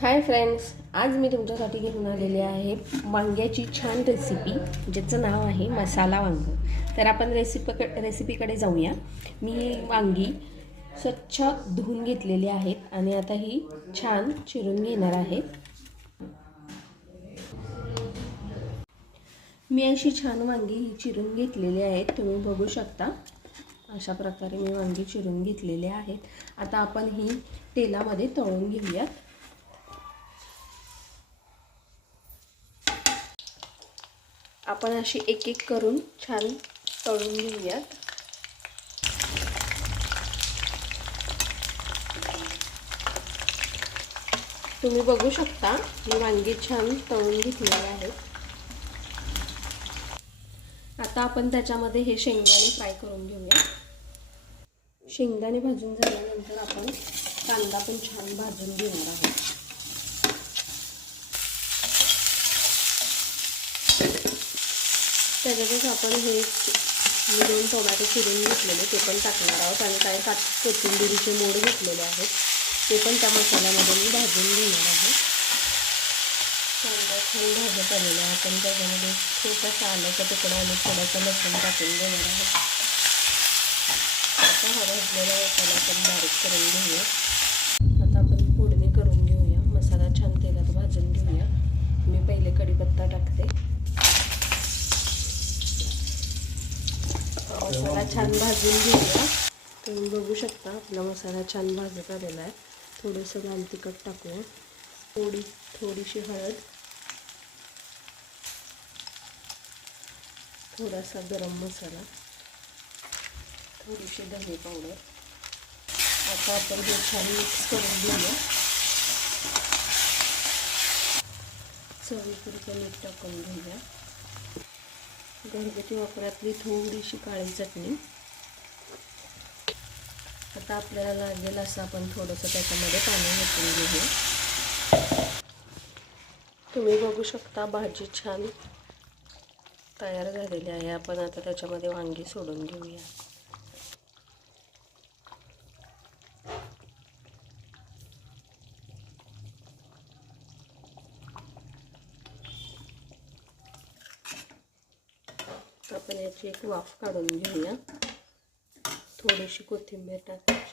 Hi friends, आज मी तुमच्यासाठी घेऊन आलेली आहे वांग्याची छान रेसिपी ज्याचं नाव आहे मसाला वांग. तर आपण रेसिपीकडे जाऊया. मी वांगी स्वच्छ धुवून घेतलेली आहेत आणि आता ही छान चिरून घेणार आहे. मी अशी छान वांगी ही चिरून घेतलेली आहेत, तुम्ही बघू शकता. अशा प्रकारे मी वांगी चिरून घेतलेले आहेत. आता आपण ही तेलामध्ये तळून घेऊयात. आपण अशी एक एक करून छान तळून घेऊयात. तुम्ही बघू शकता मी वांगी छान तळून घेतलेली आहेत. आता आपण त्याच्यामध्ये हे शेंगदाणे फ्राय करून घेऊया. शेंगदाणे भाजून झाल्यानंतर आपण कांदा पण छान भाजून घेणार आहोत. त्याच्यातच आपण हे 2 टोमॅटो चिरून घेतलेले ते पण टाकणार आहोत आणि काही कोथिंबीरीचे मोड घेतलेले आहेत ते पण त्या मसाल्यामध्ये मी भाजून घेणार आहे. कांदा छान भाजत आलेला आहे. आपण त्याच्यामध्ये छोटासा आल्याचा तुकडा आणि थोडासा लसूण टाकून घेणार आहोत. आता हा भाजलेला मसाला आपण बारीक करून घेऊया. आता आपण फोडणी करून घेऊया. मसाला छान तेलात भाजून घेऊया. मी पहिले कढीपत्ता टाकते. मसाला छान भाजून घेऊया. तुम्ही बघू शकता आपला मसाला छान भाजत आलेला आहे. थोडंसं लाल तिखट टाकूया. थोडीशी हळद, थोडासा गरम मसाला, थोडीशी धने पावडर. आता आपण हे छान मिक्स करून घेऊया. चवीपुरतं मीठ टाकून घेऊया. घरगुती वापरातली थोडीशी काळी चटणी. आता आपल्याला लागेल असं आपण थोडंसं त्याच्यामध्ये पाणी ओतून घेऊया. तुम्ही बघू शकता भाजी छान तयार झालेली आहे. आपण आता त्याच्यामध्ये वांगी सोडून घेऊया. आपण याची एक वाफ काढून घेऊया. थोडीशी कोथिंबीर टाकायची.